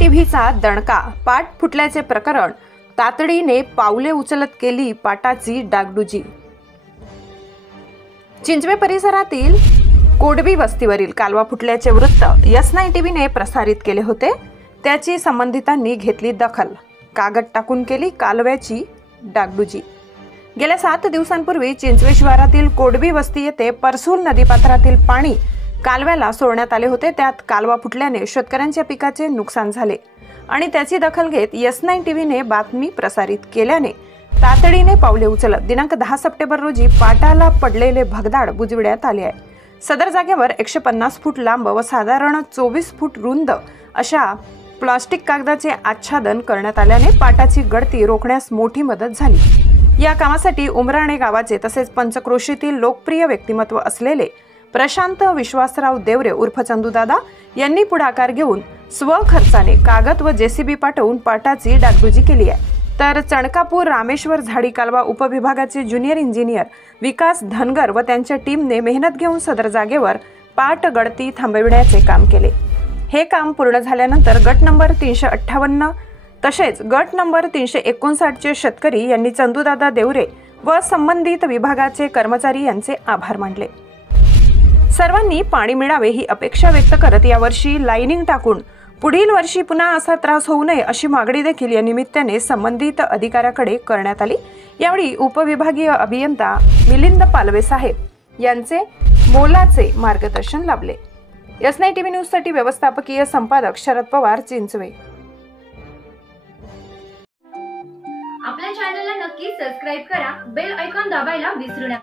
टीव्हीचा दणका, पाट फुटल्याचे प्रकरण, तातडीने पावले उचलत केली पाटाची डागडुजी। चिंचवे परिसरातील कोडबी वस्तीवरील कालवा फुटल्याचे वृत्त S9 टीव्हीने प्रसारित केले होते। त्याची संबंधितांनी घेतली दखल, कागद टाकून केली कालव्याची डागडुजी। गेल्या 7 दिवसांपूर्वी चिंचवे शिवारातील कोडबी वस्ती येथे परसूल नदीपात्रातील पाणी कालव्याला सोडण्यात आले होते। त्यात कालवा फुटल्याने शेतकऱ्यांच्या पिकाचे नुकसान झाले आणि त्याची दखल घेत S9 टीव्हीने बातमी प्रसारित केल्याने तातडीने पावले उचलत दिनांक 10 सप्टेंबर रोजी पाटाला पडलेले भगदाड बुजविण्यात आले आहे। सदर जागेवर 150 फूट लांब व साधारण 24 फूट रुंद अशा प्लास्टिक कागदाचे आच्छादन करण्यात आल्याने पाटाची गळती रोखण्यास मोठी मदत झाली। या कामासाठी उमराणे गावाचे तसेच पंचक्रोशीतील लोकप्रिय व्यक्तिमत्व असलेले प्रशांत विश्वासराव देवरे उर्फ चंदूदादा यांनी पुढाकार घेऊन स्वखर्चाने कागद व JCB पाठवून पाटाची डागडुजी केली आहे। तर चणकापूर रामेश्वर झाडी कालवा उपविभागाचे ज्युनियर इंजिनियर विकास धनगर व त्यांच्या टीमने मेहनत घेऊन सदर जागेवर पाट गळती थांबविण्याचे काम केले। हे काम पूर्ण झाल्यानंतर गट नंबर 358 तसेच गट नंबर 359 चे शेतकरी यांनी चंदूदादा देवरे व संबंधित विभागाचे कर्मचारी यांचे आभार मानले। सर्वांनी पाणी मिळावे ही अपेक्षा व्यक्त करत यावर्षी लाईनिंग टाकून पुढील वर्षी पुन्हा असा त्रास होऊ नये अशी मागणी देखील या निमित्ताने संबंधित अधिकाऱ्याकडे करण्यात आली। यावेळी उपविभागीय अभियंता मिलिंद पालवे साहेब यांचे मोलाचे मार्गदर्शन लाभले। S9 टीव्ही न्यूज साठी व्यवस्थापकीय संपादक शरद पवार, चिंचवे। आपल्या चॅनलला नक्की सबस्क्राइब करा, बेल आयकॉन दाबायला विसरू नका।